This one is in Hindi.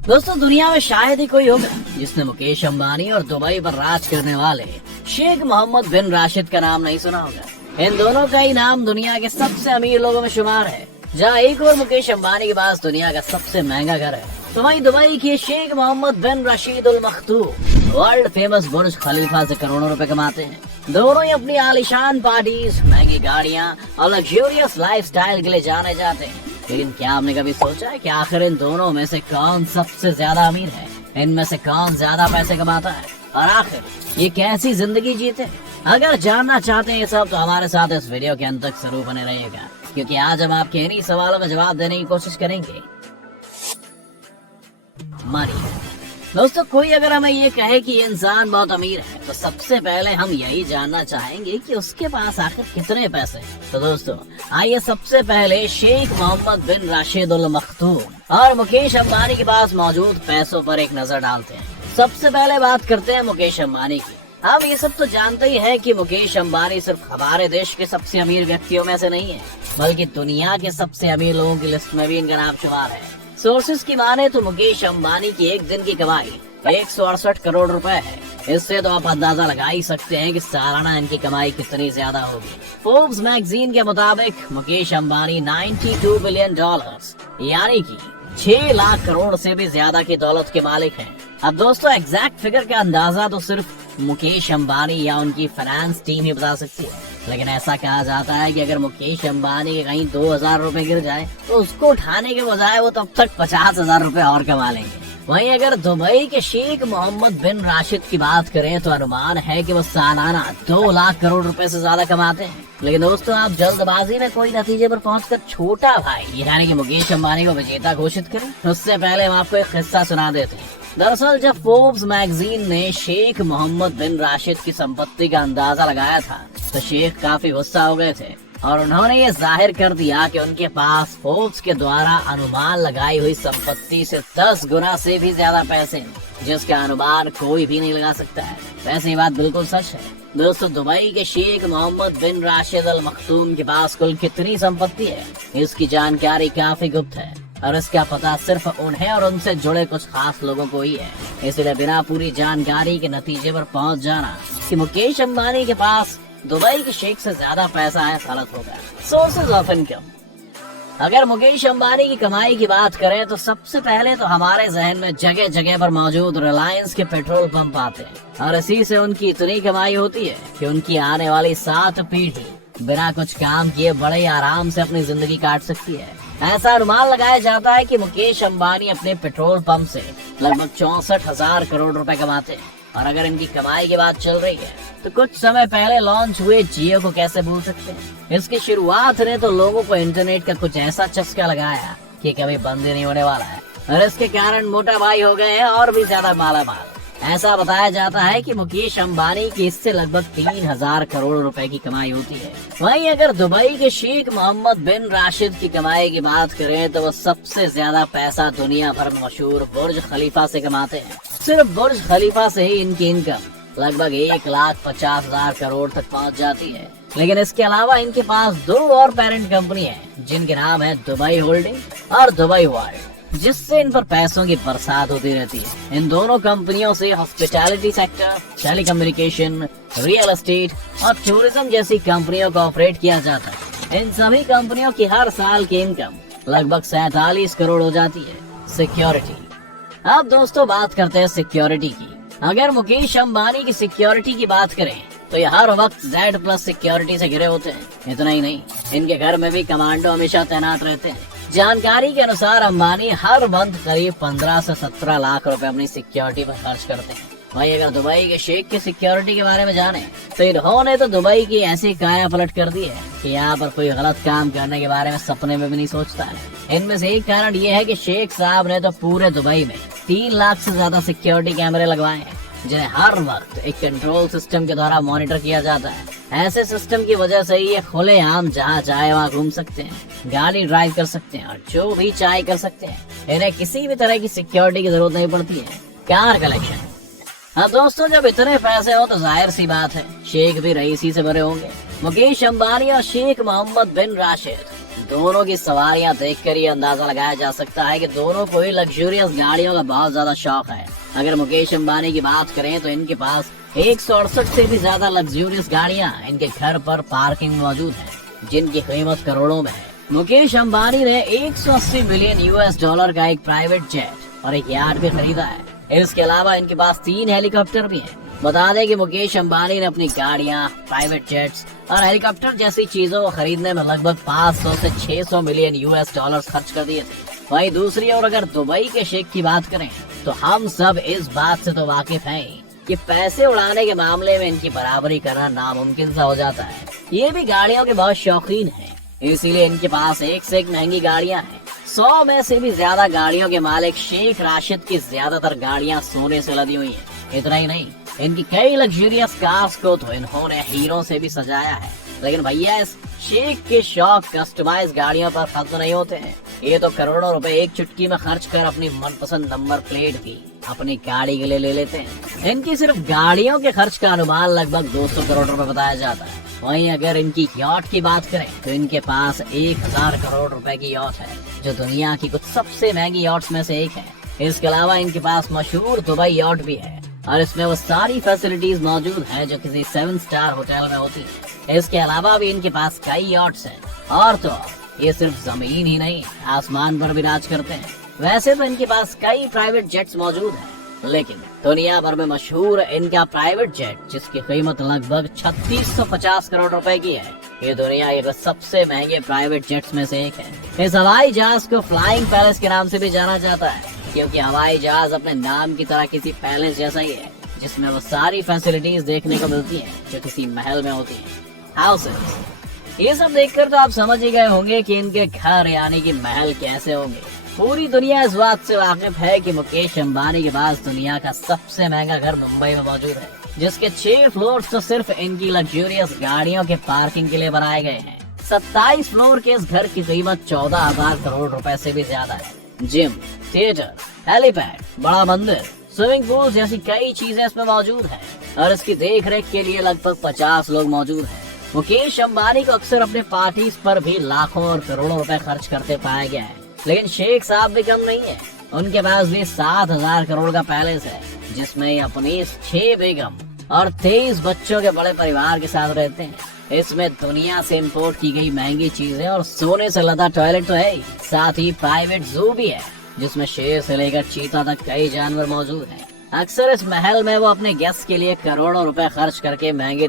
दोस्तों दुनिया में शायद ही कोई होगा जिसने मुकेश अंबानी और दुबई पर राज करने वाले शेख मोहम्मद बिन राशिद का नाम नहीं सुना होगा। इन दोनों का ही नाम दुनिया के सबसे अमीर लोगों में शुमार है। जहाँ एक और मुकेश अंबानी के पास दुनिया का सबसे महंगा घर है, तो वहीं दुबई के शेख मोहम्मद बिन रशीद अल मखदूम वर्ल्ड फेमस बुर्ज खलीफा से करोड़ों रुपए कमाते हैं। दोनों ही अपनी आलीशान पार्टीज, महंगी गाड़ियाँ और लग्जूरियस लाइफस्टाइल के लिए जाने जाते हैं। लेकिन क्या आपने कभी सोचा है कि आखिर इन दोनों में से कौन सबसे ज्यादा अमीर है? इनमें से कौन ज्यादा पैसे कमाता है और आखिर ये कैसी जिंदगी जीते? अगर जानना चाहते हैं ये सब, तो हमारे साथ इस वीडियो के अंत तक जरूर बने रहिएगा, क्योंकि आज हम आपके इन्हीं सवालों का जवाब देने की कोशिश करेंगे। मनी। दोस्तों कोई अगर हमें ये कहे कि इंसान बहुत अमीर है, तो सबसे पहले हम यही जानना चाहेंगे कि उसके पास आखिर कितने पैसे हैं। तो दोस्तों आइए सबसे पहले शेख मोहम्मद बिन राशिद अल मखदूम और मुकेश अंबानी के पास मौजूद पैसों पर एक नजर डालते हैं। सबसे पहले बात करते हैं मुकेश अंबानी की। हम ये सब तो जानते ही हैं कि मुकेश अंबानी सिर्फ हमारे देश के सबसे अमीर व्यक्तियों में से नहीं है, बल्कि दुनिया के सबसे अमीर लोगों की लिस्ट में भी इनका नाम शुमार है। सोर्सेज की माने तो मुकेश अंबानी की एक दिन की कमाई 168 करोड़ रुपए है। इससे तो आप अंदाजा लगा ही सकते हैं कि सालाना इनकी कमाई कितनी ज्यादा होगी। फोर्ब्स मैगजीन के मुताबिक मुकेश अंबानी 92 बिलियन डॉलर्स यानी कि 6 लाख करोड़ से भी ज्यादा की दौलत के मालिक हैं। अब दोस्तों एग्जैक्ट फिगर का अंदाजा तो सिर्फ मुकेश अंबानी या उनकी फाइनेंस टीम ही बता सकती है, लेकिन ऐसा कहा जाता है कि अगर मुकेश अंबानी के कहीं 2000 रुपए गिर जाए तो उसको उठाने के बजाय वो तब तक 50,000 रुपए और कमा लेंगे। वहीं अगर दुबई के शेख मोहम्मद बिन राशिद की बात करें तो अनुमान है कि वो सालाना 2 लाख करोड़ रुपए से ज्यादा कमाते हैं। लेकिन दोस्तों आप जल्दबाजी में कोई नतीजे पर पहुंचकर छोटा भाई यानी कि मुकेश अंबानी को विजेता घोषित करें, उससे पहले हम आपको एक किस्सा सुना देते हैं। दरअसल जब फोर्ब्स मैगजीन ने शेख मोहम्मद बिन राशिद की संपत्ति का अंदाजा लगाया था, तो शेख काफी गुस्सा हो गए थे और उन्होंने ये जाहिर कर दिया कि उनके पास फोर्ब्स के द्वारा अनुमान लगाई हुई संपत्ति से 10 गुना से भी ज्यादा पैसे हैं, जिसका अनुमान कोई भी नहीं लगा सकता है। वैसे ये बात बिल्कुल सच है। दोस्तों दुबई के शेख मोहम्मद बिन राशिद अल मखदूम के पास कुल कितनी संपत्ति है, इसकी जानकारी काफी गुप्त है और इसका पता सिर्फ उन्हें और उनसे जुड़े कुछ खास लोगों को ही है। इसलिए बिना पूरी जानकारी के नतीजे पर पहुंच जाना कि मुकेश अंबानी के पास दुबई के शेख से ज्यादा पैसा है गलत होगा। Sources of income. अगर मुकेश अंबानी की कमाई की बात करें तो सबसे पहले तो हमारे जहन में जगह जगह पर मौजूद रिलायंस के पेट्रोल पंप आते हैं और इसी से उनकी इतनी कमाई होती है कि उनकी आने वाली 7 पीढ़ी बिना कुछ काम किए बड़े आराम से अपनी जिंदगी काट सकती है। ऐसा अनुमान लगाया जाता है कि मुकेश अंबानी अपने पेट्रोल पंप से लगभग 64,000 करोड़ रुपए कमाते हैं। और अगर इनकी कमाई की बात चल रही है तो कुछ समय पहले लॉन्च हुए जियो को कैसे भूल सकते हैं। इसकी शुरुआत ने तो लोगों को इंटरनेट का कुछ ऐसा चस्का लगाया कि कभी बंद ही नहीं होने वाला है और इसके कारण मोटा भाई हो गए हैं और भी ज्यादा माला माल। ऐसा बताया जाता है कि मुकेश अंबानी की इससे लगभग 3,000 करोड़ रुपए की कमाई होती है। वहीं अगर दुबई के शेख मोहम्मद बिन राशिद की कमाई की बात करें तो वो सबसे ज्यादा पैसा दुनिया भर में मशहूर बुर्ज खलीफा से कमाते हैं। सिर्फ बुर्ज खलीफा से ही इनकी इनकम लगभग 1,50,000 करोड़ तक पहुंच जाती है। लेकिन इसके अलावा इनके पास 2 और पेरेंट कंपनी है जिनके नाम है दुबई होल्डिंग और दुबई वर्ल्ड, जिससे इन पर पैसों की बरसात होती रहती है। इन दोनों कंपनियों से hospitality sector, telecommunication, real estate और टूरिज्म जैसी कंपनियों को ऑपरेट किया जाता है। इन सभी कंपनियों की हर साल की इनकम लगभग 47 करोड़ हो जाती है। सिक्योरिटी। अब दोस्तों बात करते हैं सिक्योरिटी की। अगर मुकेश अंबानी की सिक्योरिटी की बात करें तो ये हर वक्त Z+ सिक्योरिटी से घिरे होते हैं। इतना ही नहीं, इनके घर में भी कमांडो हमेशा तैनात रहते हैं। जानकारी के अनुसार अंबानी हर मंथ करीब 15 से 17 लाख रुपए अपनी सिक्योरिटी पर खर्च करते हैं। वहीं अगर दुबई के शेख की सिक्योरिटी के बारे में जाने तो इन्होंने तो दुबई की ऐसी काया पलट कर दी है कि यहाँ पर कोई गलत काम करने के बारे में सपने में भी नहीं सोचता है। इनमें से एक कारण ये है कि शेख साहब ने तो पूरे दुबई में 3 लाख से ज्यादा सिक्योरिटी कैमरे लगवाए हैं, जिन्हें हर वक्त एक कंट्रोल सिस्टम के द्वारा मॉनिटर किया जाता है। ऐसे सिस्टम की वजह से ये खुलेआम जहाँ चाहे वहाँ घूम सकते हैं, गाड़ी ड्राइव कर सकते हैं और जो भी चाहे कर सकते हैं। इन्हें किसी भी तरह की सिक्योरिटी की जरूरत नहीं पड़ती है। Car collection. हाँ दोस्तों, जब इतने पैसे हो तो जाहिर सी बात है शेख भी रईसी से भरे होंगे। मुकेश अंबानी और शेख मोहम्मद बिन राशिद दोनों की सवारियां देखकर ये अंदाजा लगाया जा सकता है कि दोनों को ही लग्जूरियस गाड़ियों का बहुत ज्यादा शौक है। अगर मुकेश अंबानी की बात करें तो इनके पास 168 से भी ज्यादा लग्जूरियस गाड़ियां इनके घर पर पार्किंग में मौजूद है, जिनकी कीमत करोड़ों में है। मुकेश अंबानी ने 180 मिलियन US डॉलर का एक प्राइवेट जेट और एक यार्ड भी खरीदा है। इसके अलावा इनके पास 3 हेलीकॉप्टर भी हैं। बता दें कि मुकेश अंबानी ने अपनी गाड़ियां, प्राइवेट जेट्स और हेलीकॉप्टर जैसी चीजों को खरीदने में लगभग 500 से 600 मिलियन US डॉलर खर्च कर दिए थे। वहीं दूसरी ओर अगर दुबई के शेख की बात करें तो हम सब इस बात से तो वाकिफ हैं कि पैसे उड़ाने के मामले में इनकी बराबरी करना नामुमकिन सा हो जाता है। ये भी गाड़ियों के बहुत शौकीन हैं, इसीलिए इनके पास एक से एक महंगी गाड़ियां हैं। 100 में से भी ज्यादा गाड़ियों के मालिक शेख राशिद की ज्यादातर गाड़ियां सोने से लदी हुई हैं। इतना ही नहीं, इनकी कई लग्जूरियस कार्स को तो इन्होंने हीरो से भी सजाया है। लेकिन भैया इस शेख के शौक कस्टमाइज गाड़ियों पर खत्म नहीं होते हैं। ये तो करोड़ों रुपए एक चुटकी में खर्च कर अपनी मनपसंद नंबर प्लेट भी अपनी गाड़ी के लिए ले लेते हैं। इनकी सिर्फ गाड़ियों के खर्च का अनुमान लगभग 200 करोड़ रुपए बताया जाता है। वहीं अगर इनकी यॉट की बात करें तो इनके पास 1000 करोड़ रुपए की यॉट है, जो दुनिया की कुछ सबसे महंगी यॉट्स में से एक है। इसके अलावा इनके पास मशहूर दुबई यॉट भी है और इसमें वो सारी फैसिलिटीज मौजूद हैं जो किसी 7 स्टार होटल में होती है। इसके अलावा भी इनके पास कई यॉट्स हैं और तो ये सिर्फ जमीन ही नहीं, आसमान पर भी राज करते हैं। वैसे तो इनके पास कई प्राइवेट जेट्स मौजूद हैं, लेकिन दुनिया भर में मशहूर इनका प्राइवेट जेट, जिसकी कीमत लगभग 3650 करोड़ रुपए की है, ये दुनिया के सबसे महंगे प्राइवेट जेट्स में से एक है। इस हवाई जहाज को फ्लाइंग पैलेस के नाम से भी जाना जाता है, क्योंकि हवाई जहाज अपने नाम की तरह किसी पैलेस जैसा ही है, जिसमें वो सारी फैसिलिटीज देखने को मिलती हैं जो किसी महल में होती हैं। हाउसेस, ये सब देखकर तो आप समझ ही गए होंगे कि इनके घर यानी कि महल कैसे होंगे। पूरी दुनिया इस बात से वाकिफ है कि मुकेश अंबानी के पास दुनिया का सबसे महंगा घर मुंबई में मौजूद है, जिसके 6 फ्लोर्स तो सिर्फ इनकी लग्जूरियस गाड़ियों के पार्किंग के लिए बनाए गए हैं। 27 फ्लोर के इस घर की कीमत 14,000 करोड़ रुपए से भी ज्यादा है। जिम, थिएटर, हेलीपैड, बड़ा मंदिर, स्विमिंग पूल जैसी कई चीजें इसमें मौजूद हैं और इसकी देख रेख के लिए लगभग 50 लोग मौजूद हैं। मुकेश अंबानी को अक्सर अपने पार्टीज पर भी लाखों और करोड़ों रुपए खर्च करते पाया गया है, लेकिन शेख साहब भी कम नहीं है। उनके पास भी 7,000 करोड़ का पैलेस है, जिसमें अपनी 6 बेगम और 23 बच्चों के बड़े परिवार के साथ रहते हैं। इसमें दुनिया से इंपोर्ट की गई महंगी चीजें और सोने से लदा टॉयलेट तो है ही, साथ ही प्राइवेट जू भी है, जिसमें शेर से लेकर चीता तक कई जानवर मौजूद हैं। अक्सर इस महल में वो अपने गेस्ट के लिए करोड़ों रुपए खर्च करके महंगे